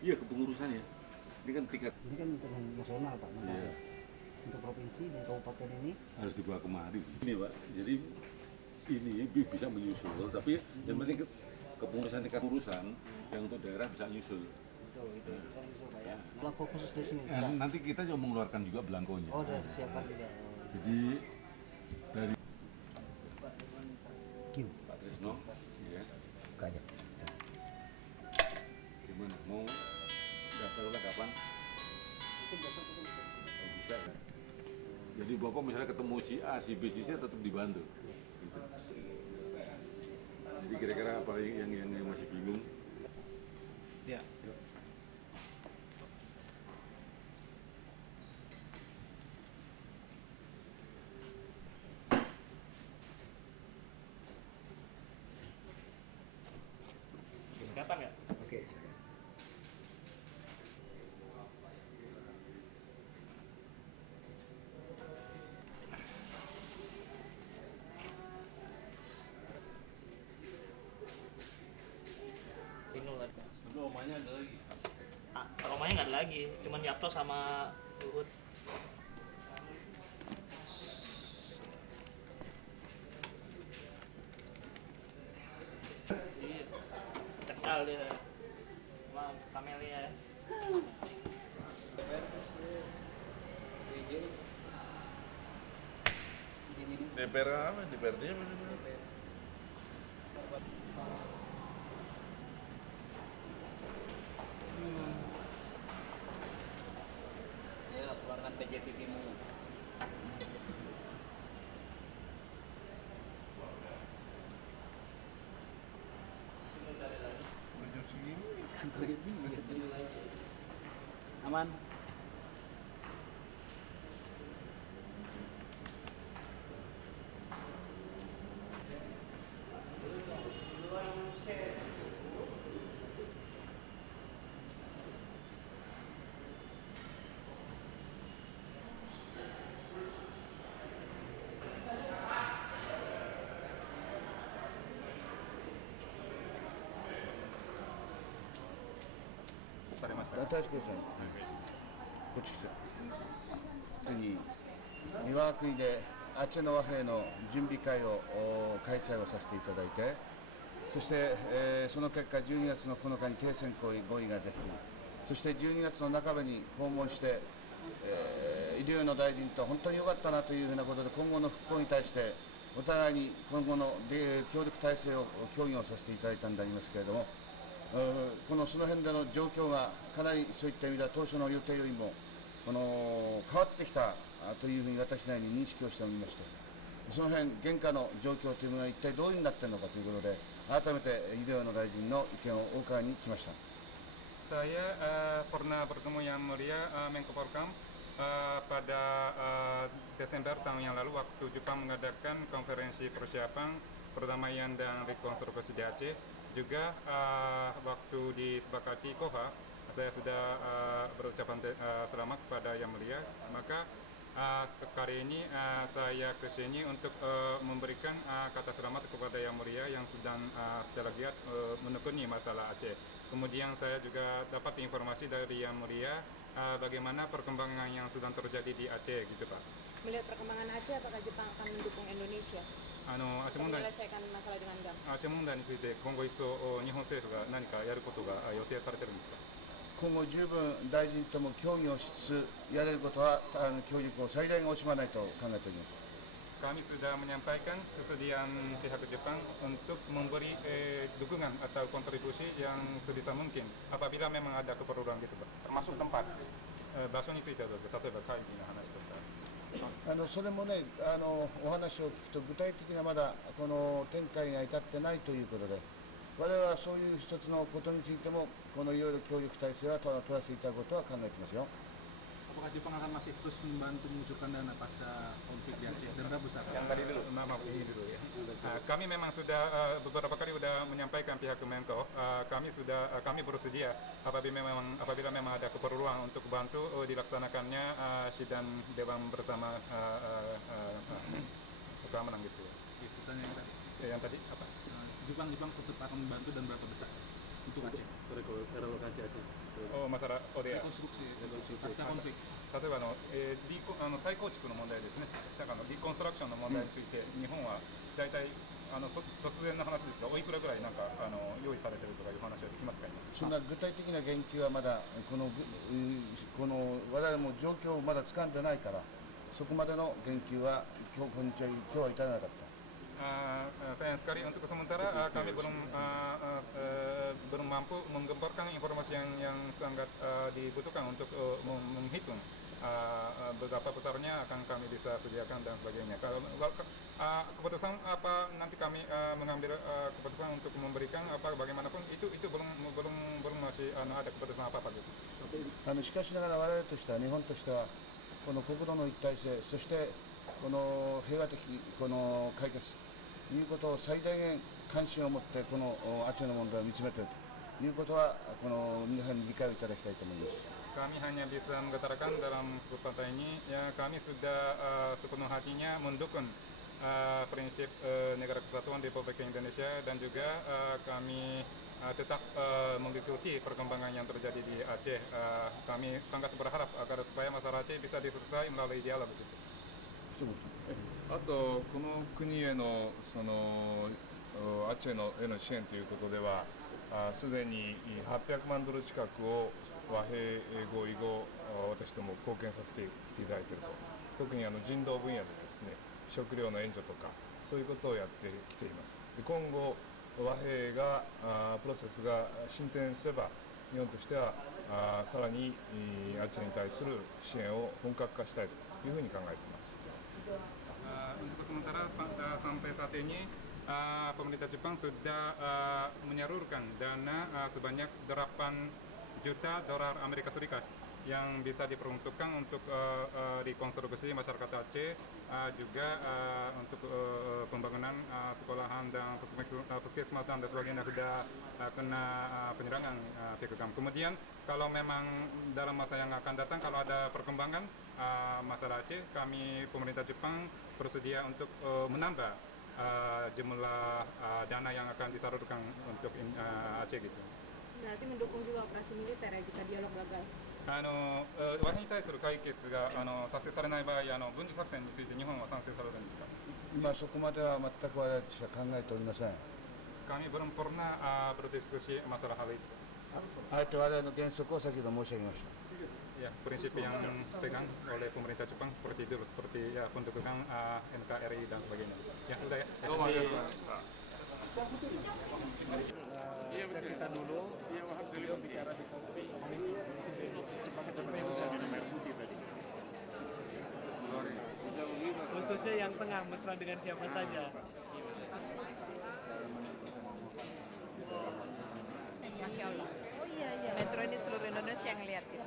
Iya, kepengurusannya. Ini kan tingkat Ini kan untuk yang nasional Pak, Iya. untuk provinsi dan kabupaten ini. harus dibawa kemari. Ini Pak, jadi ini bisa menyusul, tapi yang penting kepengurusan tingkat urusan yang untuk daerah bisa nyusul. Betul, itu bisa bisa Pak ya. Belangko khusus di sini. Nanti kita juga mengeluarkan juga belangkonya. Oh, udah disiapkan juga. Jadi dari Kim. Pak Trisno, ya, Kaya. gimana? Mau daftar ulang kapan? Mungkin besok kita bisa di sini. Oh, bisa kan? Jadi Bapak misalnya ketemu si A, si B, si C tetap dibantu. Gitu. Jadi kira-kira apa yang masih bingung? Ya. Yuk. Datang ya? Oke. Vino kan. Rumahnya ada lagi. Romanya nggak ada lagi, cuman Yapto sama Luhut. Iya, cekal dia sama Kamelia. DPR apa? DPRD apa? Ya, keluarkan PJTV-mu. Jam segini. Kantor ini aman.新しくさん、こっち来て。次、岩和国であっちの和平の準備会を開催をさせていただいて、そして、その結果、12月の9日に停戦合意ができ、そして12月の半ばに訪問して、医療の大臣と本当に良かったなというふうなことで、今後の復興に対して、お互いに今後の協力体制を協議をさせていただいたんでありますけれども、その辺での状況がかなりそういった意味では当初の予定よりも変わってきたというふうに私なりに認識をしておりまして、その辺現下の状況というものは一体どういうふうになっているのかということで、改めて医療の大臣の意見をお伺いに来ました。Saya pernah bertemu Yang Mulia Menko Polhukam pada Desember tahun yang lalu waktu Jepang mengadakan konferensi persiapan perdamaian dan rekonstruksi di Aceh. Juga waktu disepakati KOHA, saya sudah berucapan selamat kepada Yang Mulia. Maka kali ini saya ke sini untuk memberikan kata selamat kepada Yang Mulia yang sedang secara giat menekuni masalah Aceh. Kemudian saya juga dapat informasi dari Yang Mulia bagaimana perkembangan yang sedang terjadi di Aceh gitu Pak. Melihat perkembangan Aceh, apakah Jepang akan mendukung Indonesia? Aceh Untuk Mundai menyelesaikan masalah dengan GAM. アーチェ問題について今後一層日本政府が何かやることが予定されてるんですか。今後十分大臣とも協議をしつつやれることは協力を最大限惜しまないと考えております。 Kami sudah menyampaikan kesediaan pihak Jepang untuk memberi dukungan atau kontribusi yang sebisa mungkin apabila memang ada keperluan gitu Pak. Termasuk tempat. 場所についてはどうですか。例えば会議の話とか。それもねお話を聞くと具体的なまだこの展開が至ってないということで、我々はそういう一つのことについてもこのいろいろ協力体制は取らせていただくことは考えていますよ。 Apakah Jepang akan masih terus membantu mengucurkan dana pasca konflik di Aceh? Dana besar. Yang tadi dulu, maaf ini dulu ya. Kami memang sudah beberapa kali sudah menyampaikan pihak Kemenko, kami bersedia apabila memang ada keperluan untuk bantu dilaksanakannya sidang dewan bersama keamanan gitu. Pertanyaan yang tadi. Yang tadi apa? Jepang tetap akan membantu dan berapa besar? untuk Aceh? relokasi Aceh. Oh, masalah ODA。 Rekonstruksi pasca konflik. 例えば再構築の問題ですね、社会のリコンストラクションの問題について、日本は大体突然の話ですが、おいくらぐらいなんか用意されてるとかいう話はできますか、今。そんな具体的な言及はまだこの我々も状況をまだ掴んでないから、そこまでの言及は今日は至らなかった。Sayang sekali untuk sementara kami belum mampu menggemparkan informasi yang sangat dibutuhkan untuk menghitung berapa besarnya akan kami bisa sediakan dan sebagainya. Kalau keputusan apa nanti kami mengambil keputusan untuk memberikan apa bagaimanapun itu belum masih ada keputusan apa gitu. しかしながら我々としては日本としてはこの国土の一体性、そしてこの平和的この解決ということを最大限関心を持ってこのアジアの問題を見つめているということはこの皆さんに理解をいただきたいと思います。Kami hanya bisa mengatakan dalam kesempatan ini, ya kami sudah sepenuh hatinya mendukung prinsip negara kesatuan Republik Indonesia dan juga kami tetap mengikuti perkembangan yang terjadi di Aceh. Kami sangat berharap agar supaya masalah Aceh bisa diselesaikan melalui dialog. あとこの国へのアチェのへの支援ということでは、すでに800万ドル近くを和平合意後、私ども貢献させてきていただいていると。特に人道分野でですね、食料の援助とかそういうことをやってきています。で今後和平がプロセスが進展すれば、日本としてはさらにアジアに対する支援を本格化したいというふうに考えています。Untuk sementara sampai saat ini pemerintah Jepang sudah menyalurkan dana sebanyak 8 juta dolar Amerika Serikat yang bisa diperuntukkan untuk rekonstruksi masyarakat Aceh, juga untuk pembangunan sekolahan dan puskesmas dan sebagainya sudah kena penyerangan PKK. Kemudian kalau memang dalam masa yang akan datang kalau ada perkembangan masalah Aceh, kami pemerintah Jepang bersedia untuk menambah jumlah dana yang akan disalurkan untuk Aceh gitu. Berarti mendukung juga operasi militer ya jika dialog gagal. 和平に対する解決が達成されない場合、軍事作戦について日本は賛成されるんですか？今そこまでは全く我々としては考えておりません。 Kami belum pernah berdiskusi masalah hal itu. あえて我々の原則を先ほど申し上げました。 Ya, prinsip yang pegang oleh pemerintah Jepang seperti itu, seperti ya pendudukan NKRI dan sebagainya. Ya, udah ya. Iya betul. Kita dulu. Iya Wahab dulu bicara di kopi. Khususnya yang tengah mesra dengan siapa saja. Masya Allah. Oh iya. Metro ini seluruh Indonesia yang lihat gitu.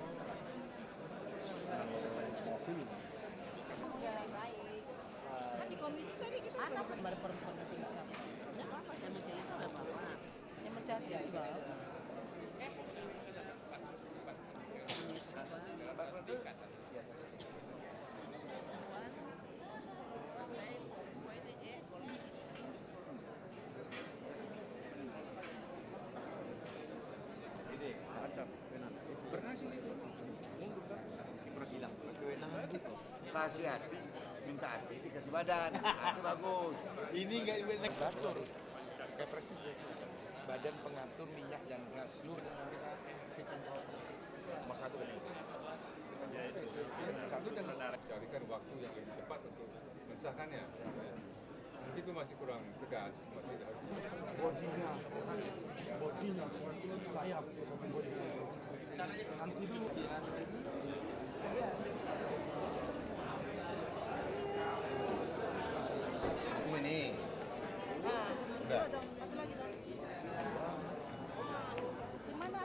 Di komisi tadi kita anak perempuan yang mencari Berhasil itu. Mundur kan? Dipersilang. Kewenangan gitu. Kasih hati, minta hati dikasih badan. Itu bagus. Ini nggak mengatur. Kepresiden Badan Pengatur Minyak dan Gas seluruh nomor satu kan ini. Satu dan carikan waktu yang lebih tepat untuk mensahkannya. Itu masih kurang tegas, masih harus Bodinya, sayap satu bodi. Nanti dulu. Ini. Udah. Satu lagi dong. Gimana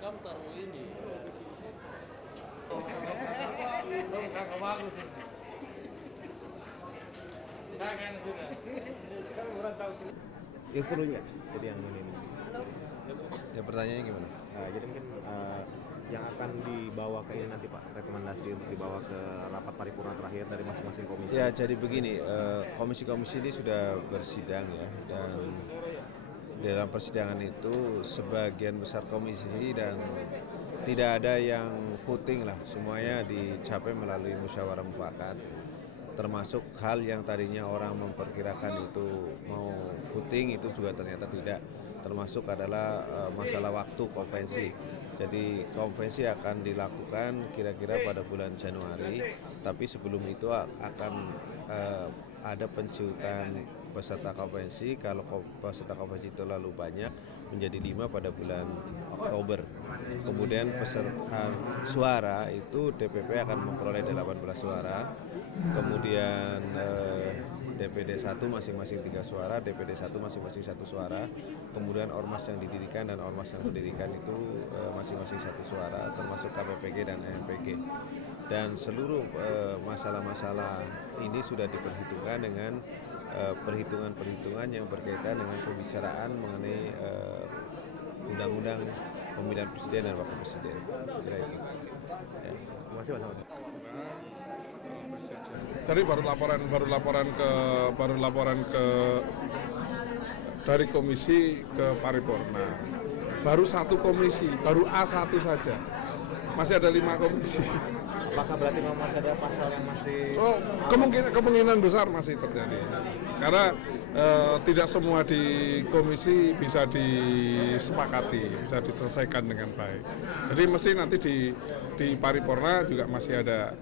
Kamu taruh ini. Bagus ini. Nah kan sudah. Sekarang orang tahu sih. Itu dulunya. Jadi yang ini. Ya pertanyaannya gimana? Nah, jadi mungkin yang akan dibawa ke ini nanti Pak, rekomendasi untuk dibawa ke rapat paripurna terakhir dari masing-masing komisi. Ya jadi begini, komisi-komisi ini sudah bersidang ya, dan dalam persidangan itu sebagian besar komisi dan tidak ada yang voting lah, semuanya dicapai melalui musyawarah mufakat, termasuk hal yang tadinya orang memperkirakan itu mau voting itu juga ternyata tidak, termasuk adalah masalah waktu konvensi. Jadi konvensi akan dilakukan kira-kira pada bulan Januari, tapi sebelum itu akan ada penciutan peserta konvensi. Kalau peserta konvensi itu terlalu banyak menjadi 5 pada bulan Oktober. Kemudian peserta suara itu DPP akan memperoleh 18 suara. Kemudian DPD 1 masing-masing 3 suara, DPD 1 masing-masing 1 suara. Kemudian ormas yang didirikan dan ormas yang mendirikan itu masing-masing 1 suara, termasuk KPPG dan MPG. Dan seluruh masalah-masalah ini sudah diperhitungkan dengan perhitungan-perhitungan yang berkaitan dengan pembicaraan mengenai undang-undang pemilihan presiden dan wakil presiden. Kira itu. Ya. Terima kasih Pak. Jadi baru laporan ke dari komisi ke paripurna. Baru 1 komisi, baru A1 saja. Masih ada 5 komisi. Apakah berarti memang masih ada pasal yang masih? Oh, kemungkinan besar masih terjadi. Karena tidak semua di komisi bisa disepakati, bisa diselesaikan dengan baik. Jadi mesti nanti di paripurna juga masih ada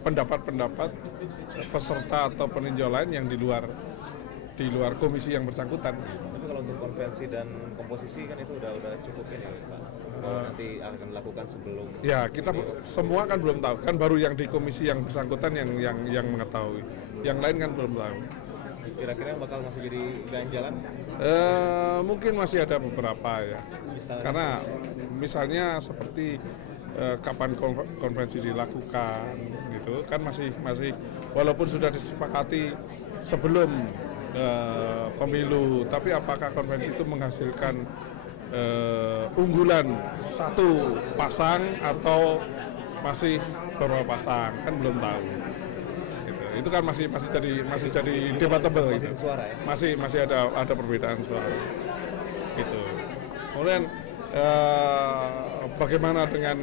pendapat-pendapat peserta atau peninjau lain yang di luar komisi yang bersangkutan. Tapi kalau untuk konvensi dan komposisi kan itu udah cukup ini Pak. Nanti akan dilakukan sebelum. Ya kita semua kan belum tahu, kan baru yang di komisi yang bersangkutan yang mengetahui, yang lain kan belum tahu. Kira-kira bakal masih jadi ganjalan? Mungkin masih ada beberapa ya. Karena misalnya seperti kapan konvensi dilakukan gitu kan masih walaupun sudah disepakati sebelum pemilu, tapi apakah konvensi itu menghasilkan unggulan 1 pasang atau masih beberapa pasang kan belum tahu. Gitu. Itu kan masih jadi debatable gitu. Masih ada perbedaan suara. Gitu. Kemudian bagaimana dengan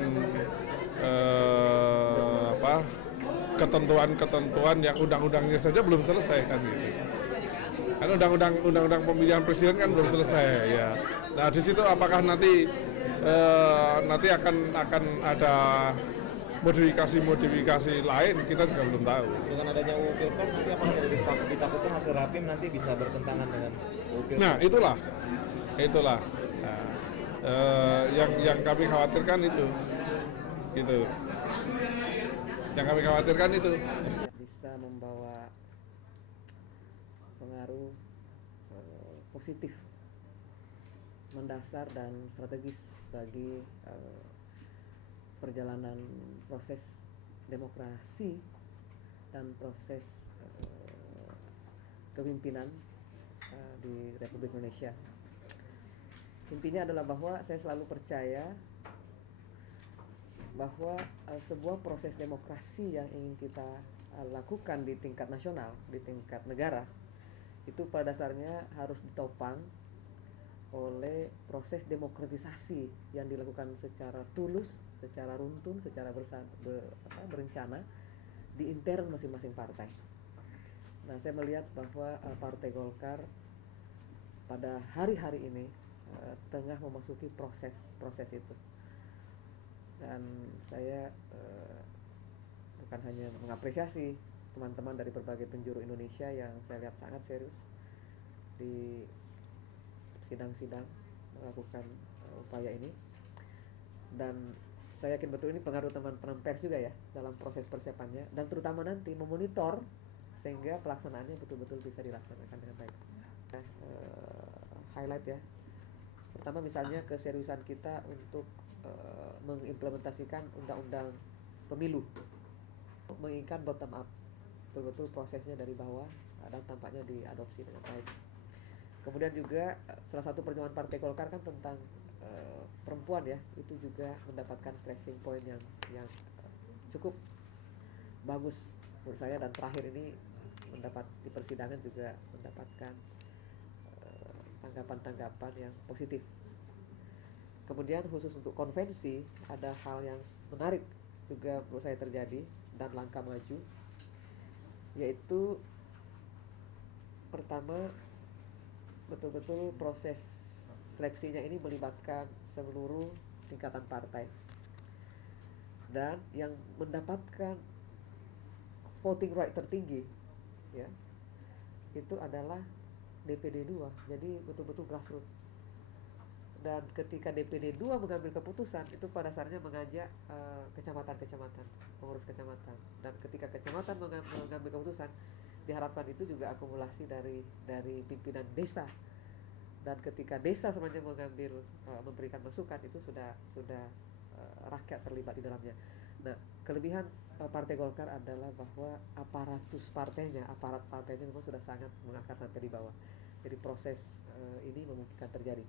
ketentuan-ketentuan yang undang-undangnya saja belum selesai kan gitu. Kan undang-undang pemilihan presiden kan belum selesai ya. Nah di situ apakah nanti akan ada modifikasi lain, kita juga belum tahu. Dengan adanya UU Pilpres nanti apakah ditakutkan hasil rapim nanti bisa bertentangan dengan UU Pilpres? Nah itulah. Nah, yang kami khawatirkan itu, gitu. Yang kami khawatirkan itu. Bisa membawa pengaruh positif, mendasar dan strategis bagi perjalanan proses demokrasi dan proses kepemimpinan di Republik Indonesia. Intinya adalah bahwa saya selalu percaya bahwa sebuah proses demokrasi yang ingin kita lakukan di tingkat nasional, di tingkat negara, itu pada dasarnya harus ditopang oleh proses demokratisasi yang dilakukan secara tulus, secara runtun, secara berencana di intern masing-masing partai. Nah, saya melihat bahwa Partai Golkar pada hari-hari ini tengah memasuki proses itu. Dan saya bukan hanya mengapresiasi teman-teman dari berbagai penjuru Indonesia yang saya lihat sangat serius di sidang-sidang melakukan upaya ini, dan saya yakin betul ini pengaruh teman-teman pers juga ya dalam proses persiapannya, dan terutama nanti memonitor sehingga pelaksanaannya betul-betul bisa dilaksanakan dengan baik. Nah, highlight ya, pertama misalnya keseriusan kita untuk mengimplementasikan undang-undang pemilu, menginginkan bottom up betul-betul prosesnya dari bawah dan tampaknya diadopsi dengan baik. Kemudian juga salah satu perjuangan Partai Golkar kan tentang perempuan ya, itu juga mendapatkan stressing point yang cukup bagus menurut saya, dan terakhir ini mendapat di persidangan juga mendapatkan tanggapan-tanggapan yang positif. Kemudian khusus untuk konvensi ada hal yang menarik juga menurut saya terjadi dan langkah maju, yaitu pertama betul-betul proses seleksinya ini melibatkan seluruh tingkatan partai, dan yang mendapatkan voting right tertinggi ya itu adalah DPD 2, jadi betul-betul grassroots. Dan ketika DPD 2 mengambil keputusan itu pada dasarnya mengajak kecamatan-kecamatan, pengurus kecamatan, dan ketika kecamatan mengambil keputusan diharapkan itu juga akumulasi dari pimpinan desa, dan ketika desa semuanya memberikan masukan itu sudah rakyat terlibat di dalamnya. Nah, kelebihan Partai Golkar adalah bahwa aparat partainya memang sudah sangat mengakar sampai di bawah. Jadi proses ini memungkinkan terjadi.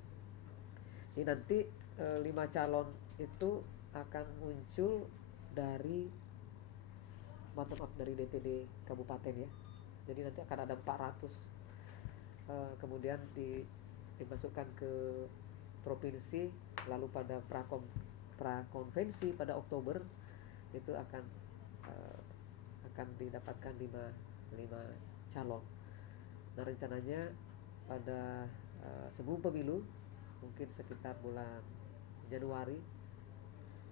Ini nanti 5 calon itu akan muncul dari bottom up dari DPD kabupaten ya. Jadi nanti akan ada 400 kemudian dimasukkan ke provinsi, lalu pada prakonvensi pada Oktober itu akan didapatkan 5 calon. Nah, rencananya pada sebelum pemilu mungkin sekitar bulan Januari.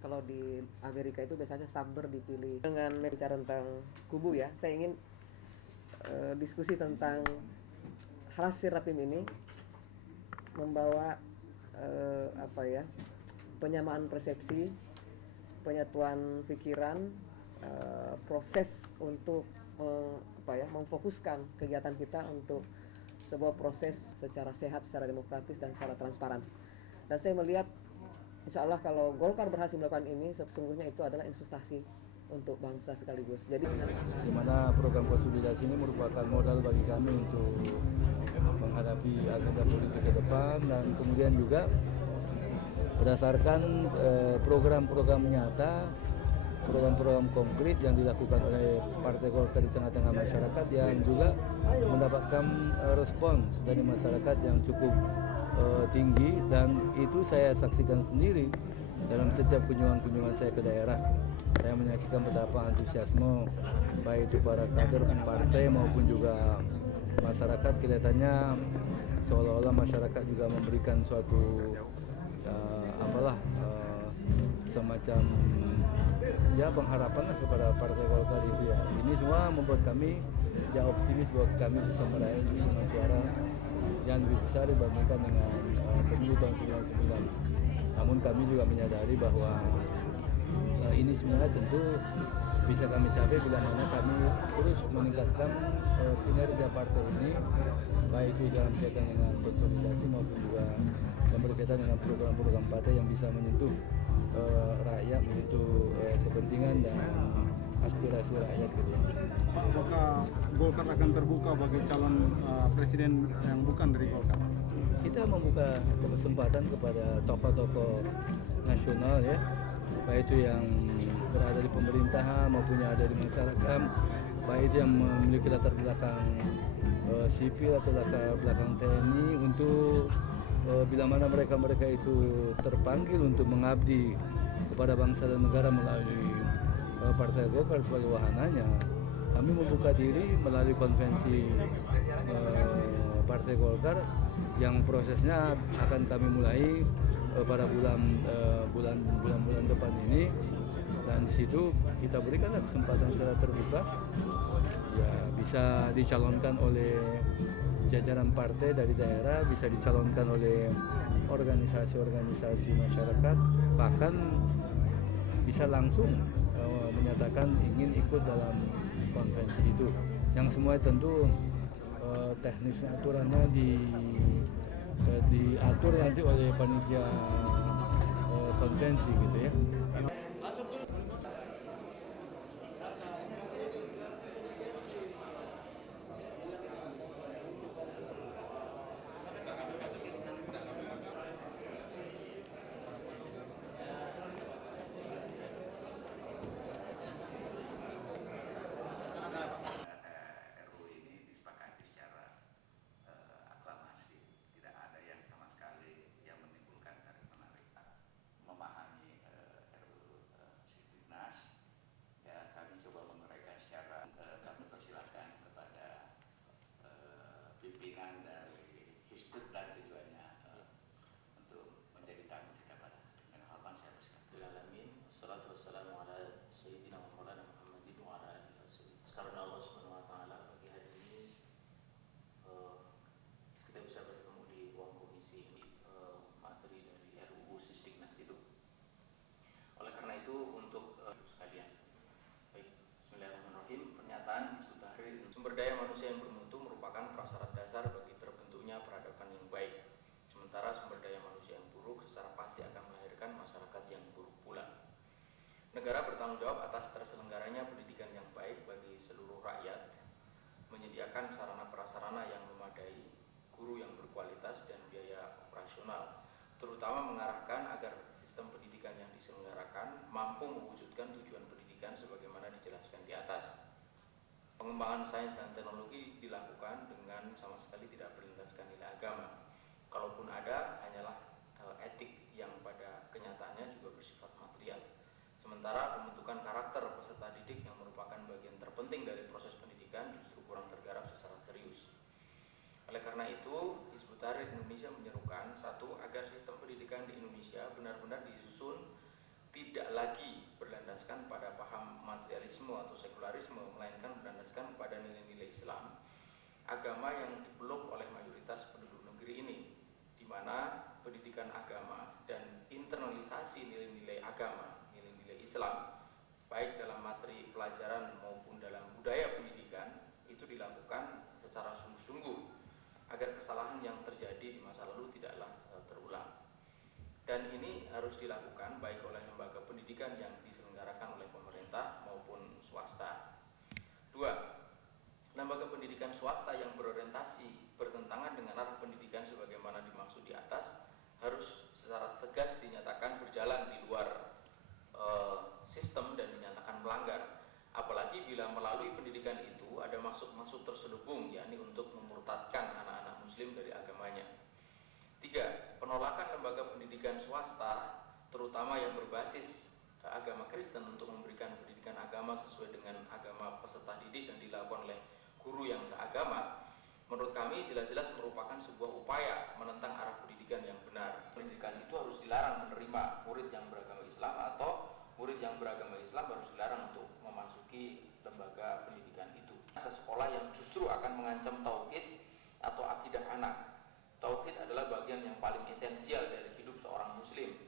Kalau di Amerika itu biasanya summer dipilih. Dengan bicara tentang kubu ya, saya ingin diskusi tentang hasil rapim ini membawa penyamaan persepsi, penyatuan pikiran, proses untuk memfokuskan kegiatan kita untuk sebuah proses secara sehat, secara demokratis, dan secara transparan. Dan saya melihat insya Allah kalau Golkar berhasil melakukan ini, sesungguhnya itu adalah investasi untuk bangsa sekaligus. Jadi di mana program konsolidasi ini merupakan modal bagi kami untuk menghadapi agenda politik ke depan, dan kemudian juga berdasarkan program-program nyata, program-program konkret yang dilakukan oleh Partai Golkar di tengah-tengah masyarakat yang juga mendapatkan respons dari masyarakat yang cukup tinggi, dan itu saya saksikan sendiri dalam setiap kunjungan-kunjungan saya ke daerah. Saya menyaksikan betapa antusiasme baik itu para kader partai maupun juga masyarakat, kelihatannya seolah-olah masyarakat juga memberikan suatu semacam pengharapan kepada Partai Golkar itu ya. Ini semua membuat kami optimis bahwa kami bisa meraih dengan suara yang lebih besar dibandingkan dengan pemilu tahun 99. Namun kami juga menyadari bahwa ini semua tentu bisa kami capai bila mana kami terus meningkatkan kinerja partai ini, baik itu dalam kaitan dengan konsolidasi maupun juga yang berkaitan dengan program-program partai yang bisa menyentuh rakyat, menyentuh kepentingan dan aspirasi rakyat gitu. Pak, apakah Golkar akan terbuka bagi calon presiden yang bukan dari Golkar? Kita membuka kesempatan kepada tokoh-tokoh nasional ya, baik itu yang berada di pemerintahan maupun yang ada di masyarakat, baik itu yang memiliki latar belakang sipil atau latar belakang TNI, untuk bila mana mereka itu terpanggil untuk mengabdi kepada bangsa dan negara melalui Partai Golkar sebagai wahananya, kami membuka diri melalui konvensi Partai Golkar yang prosesnya akan kami mulai pada bulan depan ini, dan di situ kita berikan kesempatan secara terbuka ya, bisa dicalonkan oleh jajaran partai dari daerah, bisa dicalonkan oleh organisasi-organisasi masyarakat, bahkan bisa langsung menyatakan ingin ikut dalam konvensi itu, yang semua tentu teknisnya aturannya diatur nanti oleh panitia konvensi gitu ya. Oleh karena itu untuk sekalian, baik, Bismillahirrahmanirrahim. Pernyataan Hizbut Tahrir, sumber daya manusia yang bermutu merupakan prasyarat dasar bagi terbentuknya peradaban yang baik. Sementara sumber daya manusia yang buruk secara pasti akan melahirkan masyarakat yang buruk pula. Negara bertanggung jawab atas terselenggaranya pendidikan yang baik bagi seluruh rakyat, menyediakan sarana prasarana yang memadai, guru yang berkualitas dan biaya operasional, terutama mengarahkan agar sistem pendidikan yang diselenggarakan mampu mewujudkan tujuan pendidikan sebagaimana dijelaskan di atas. Pengembangan sains dan teknologi dilakukan dengan sama sekali tidak berlandaskan nilai agama. Kalaupun ada, hanyalah etik yang pada kenyataannya juga bersifat material. Sementara pembentukan karakter peserta didik yang merupakan bagian terpenting dari proses pendidikan justru kurang tergarap secara serius. Oleh karena itu, Hizbut Tahrir Indonesia menyerukan, satu, agar sistem pendidikan di Indonesia benar-benar disusun tidak lagi berlandaskan pada paham materialisme atau sekularisme, melainkan berlandaskan pada nilai-nilai Islam, agama yang dipeluk oleh mayoritas penduduk negeri ini, di mana pendidikan agama dan internalisasi nilai-nilai agama, nilai-nilai Islam, baik dalam materi pelajaran maupun dalam budaya pendidikan, itu dilakukan secara sungguh-sungguh agar kesalahan yang terjadi di masa lalu tidaklah terulang. Dan ini harus dilakukan baik oleh lembaga pendidikan yang diselenggarakan oleh pemerintah maupun swasta. Dua, lembaga pendidikan swasta yang berorientasi bertentangan dengan arah pendidikan sebagaimana dimaksud di atas harus secara tegas dinyatakan berjalan di luar sistem dan dinyatakan melanggar. Apalagi bila melalui pendidikan itu ada maksud-maksud terselubung, yakni untuk memurtadkan anak-anak muslim dari agamanya. Tiga, penolakan lembaga pendidikan swasta, terutama yang berbasis agama Kristen, untuk memberikan pendidikan agama sesuai dengan agama peserta didik dan dilakukan oleh guru yang seagama, menurut kami jelas-jelas merupakan sebuah upaya menentang arah pendidikan yang benar. Pendidikan itu harus dilarang menerima murid yang beragama Islam, atau murid yang beragama Islam harus dilarang untuk memasuki lembaga pendidikan itu. Ke sekolah yang justru akan mengancam tauhid atau akidah anak. Tauhid adalah bagian yang paling esensial dari hidup seorang muslim.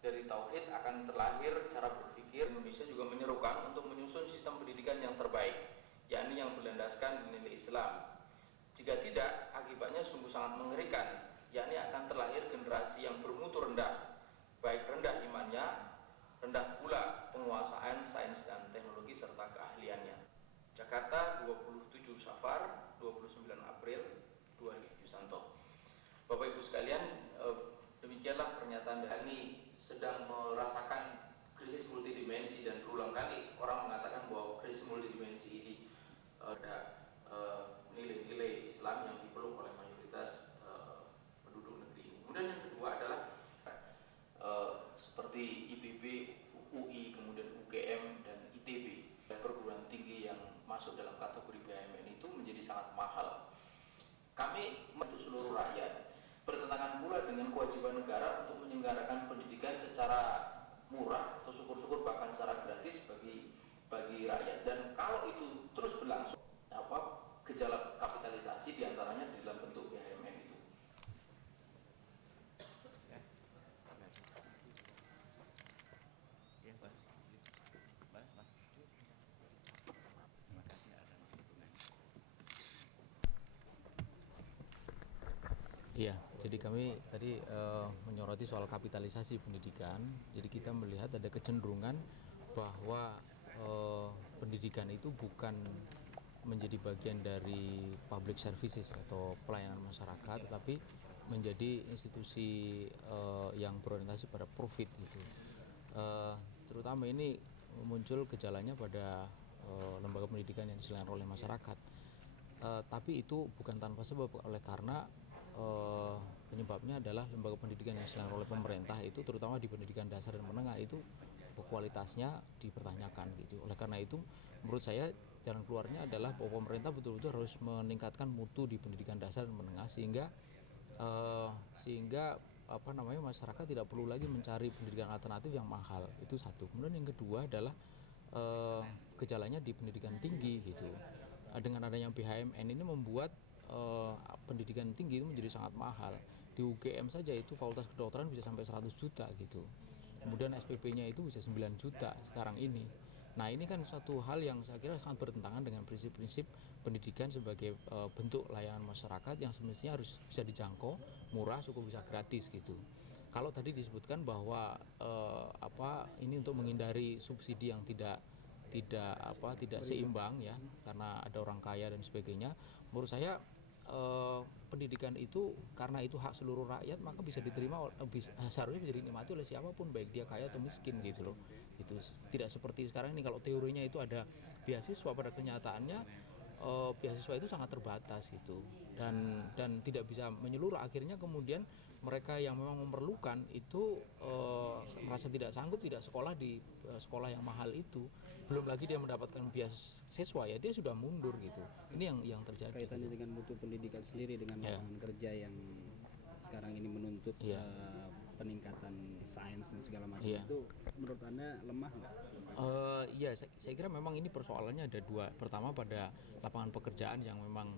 Dari tauhid akan terlahir cara berpikir. Indonesia juga menyerukan untuk menyusun sistem pendidikan yang terbaik, yakni yang berlandaskan nilai Islam. Jika tidak, akibatnya sungguh sangat mengerikan, yakni akan terlahir generasi yang bermutu rendah, baik rendah imannya, rendah pula penguasaan sains dan teknologi serta keahliannya. Jakarta, 27 Safar, 29 April 2000. Yusanto. Bapak Ibu sekalian, demikianlah pernyataan dari ini. Sedang merasakan krisis multidimensi, dan berulang kali orang mengatakan bahwa krisis multidimensi ini ada nilai-nilai Islam yang dipeluk oleh mayoritas penduduk negeri ini. Kemudian yang kedua adalah seperti IPB, UI, kemudian UGM dan ITB, perguruan tinggi yang masuk dalam kategori BUMN itu menjadi sangat mahal. Kami untuk seluruh rakyat bertentangan pula dengan kewajiban negara untuk menyelenggarakan pendidikan secara murah atau syukur-syukur bahkan secara gratis bagi rakyat. Dan kalau itu terus berlangsung, gejala kapitalisasi diantaranya di dalam bentuk BUMN itu. Iya, jadi kami tadi menyoroti soal kapitalisasi pendidikan. Jadi kita melihat ada kecenderungan bahwa pendidikan itu bukan menjadi bagian dari public services atau pelayanan masyarakat, tetapi menjadi institusi yang berorientasi pada profit gitu. Terutama ini muncul gejalanya pada lembaga pendidikan yang diselenggarakan oleh masyarakat. Tapi itu bukan tanpa sebab, oleh karena penyebabnya adalah lembaga pendidikan yang diselenggarakan oleh pemerintah itu, terutama di pendidikan dasar dan menengah, itu kualitasnya dipertanyakan gitu. Oleh karena itu menurut saya jalan keluarnya adalah bahwa pemerintah betul-betul harus meningkatkan mutu di pendidikan dasar dan menengah sehingga masyarakat tidak perlu lagi mencari pendidikan alternatif yang mahal. Itu satu. Kemudian yang kedua adalah gejalanya di pendidikan tinggi gitu. Dengan adanya BHMN ini membuat pendidikan tinggi itu menjadi sangat mahal. Di UGM saja itu fakultas kedokteran bisa sampai 100 juta gitu. kemudian SPP-nya itu bisa 9 juta sekarang ini. Nah ini kan suatu hal yang saya kira sangat bertentangan dengan prinsip-prinsip pendidikan sebagai bentuk layanan masyarakat yang semestinya harus bisa dijangkau, murah, cukup bisa gratis gitu. Kalau tadi disebutkan bahwa ini untuk menghindari subsidi yang tidak seimbang ya, karena ada orang kaya dan sebagainya, menurut saya pendidikan itu karena itu hak seluruh rakyat maka bisa diterima, seharusnya bisa dinikmati oleh siapapun baik dia kaya atau miskin gitu loh. Itu tidak seperti sekarang ini kalau teorinya itu ada beasiswa, pada kenyataannya beasiswa itu sangat terbatas gitu dan tidak bisa menyeluruh. Akhirnya kemudian mereka yang memang memerlukan itu merasa tidak sanggup tidak sekolah di sekolah yang mahal itu, belum lagi dia mendapatkan beasiswa ya dia sudah mundur gitu. Ini yang terjadi kaitannya gitu. dengan mutu pendidikan sendiri dengan lapangan kerja yang sekarang ini menuntut peningkatan sains dan segala macam itu menurut Anda lemah nggak? Ya saya kira memang ini persoalannya ada dua. Pertama pada lapangan pekerjaan yang memang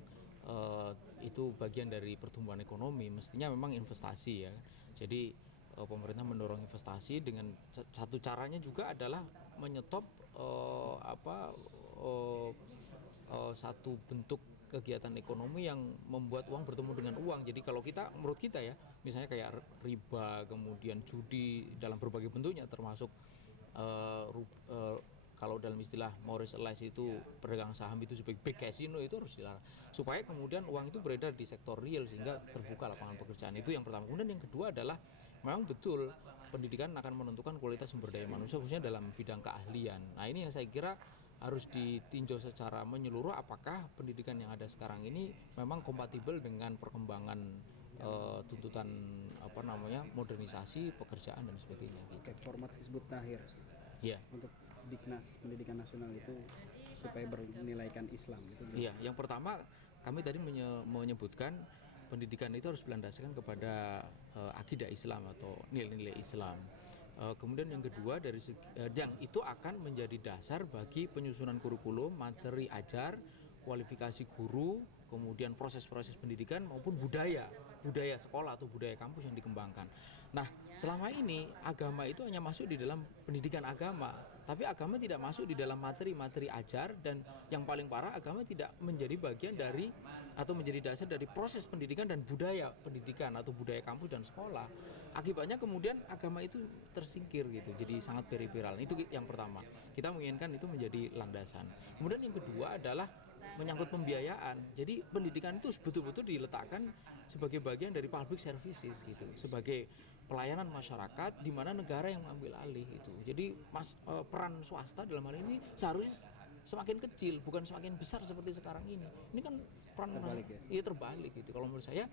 itu bagian dari pertumbuhan ekonomi, mestinya memang investasi ya. Jadi pemerintah mendorong investasi dengan satu caranya juga adalah menyetop satu bentuk kegiatan ekonomi yang membuat uang bertemu dengan uang. Jadi kalau menurut kita ya, misalnya kayak riba, kemudian judi dalam berbagai bentuknya, termasuk kalau dalam istilah Maurice Elice itu pedagang saham itu sebagai big casino, itu harus dilarang supaya kemudian uang itu beredar di sektor real sehingga terbuka lapangan pekerjaan. Itu yang pertama. Kemudian yang kedua adalah memang betul pendidikan akan menentukan kualitas sumber daya manusia khususnya dalam bidang keahlian. Nah ini yang saya kira harus ditinjau secara menyeluruh, apakah pendidikan yang ada sekarang ini memang kompatibel dengan perkembangan tuntutan modernisasi pekerjaan dan sebagainya gitu. Format Hizbut Tahrir untuk Diknas Pendidikan Nasional itu supaya bernilaikan Islam gitu. Iya, yang pertama kami tadi menyebutkan pendidikan itu harus berlandaskan kepada akidah Islam atau nilai-nilai Islam. Kemudian yang kedua dari yang itu akan menjadi dasar bagi penyusunan kurikulum, materi ajar, kualifikasi guru, kemudian proses-proses pendidikan maupun budaya sekolah atau budaya kampus yang dikembangkan. Nah, selama ini agama itu hanya masuk di dalam pendidikan agama, tapi agama tidak masuk di dalam materi-materi ajar, dan yang paling parah agama tidak menjadi bagian dari atau menjadi dasar dari proses pendidikan dan budaya pendidikan atau budaya kampus dan sekolah. Akibatnya kemudian agama itu tersingkir gitu, jadi sangat periferal. Itu yang pertama. Kita menginginkan itu menjadi landasan. Kemudian yang kedua adalah menyangkut pembiayaan. Jadi pendidikan itu betul-betul diletakkan sebagai bagian dari public services gitu, sebagai pelayanan masyarakat di mana negara yang mengambil alih itu. Jadi peran swasta dalam hal ini seharusnya semakin kecil, bukan semakin besar seperti sekarang ini. Ini kan peran terbalik gitu. Kalau menurut saya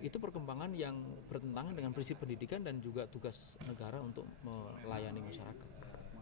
itu perkembangan yang bertentangan dengan prinsip pendidikan dan juga tugas negara untuk melayani masyarakat.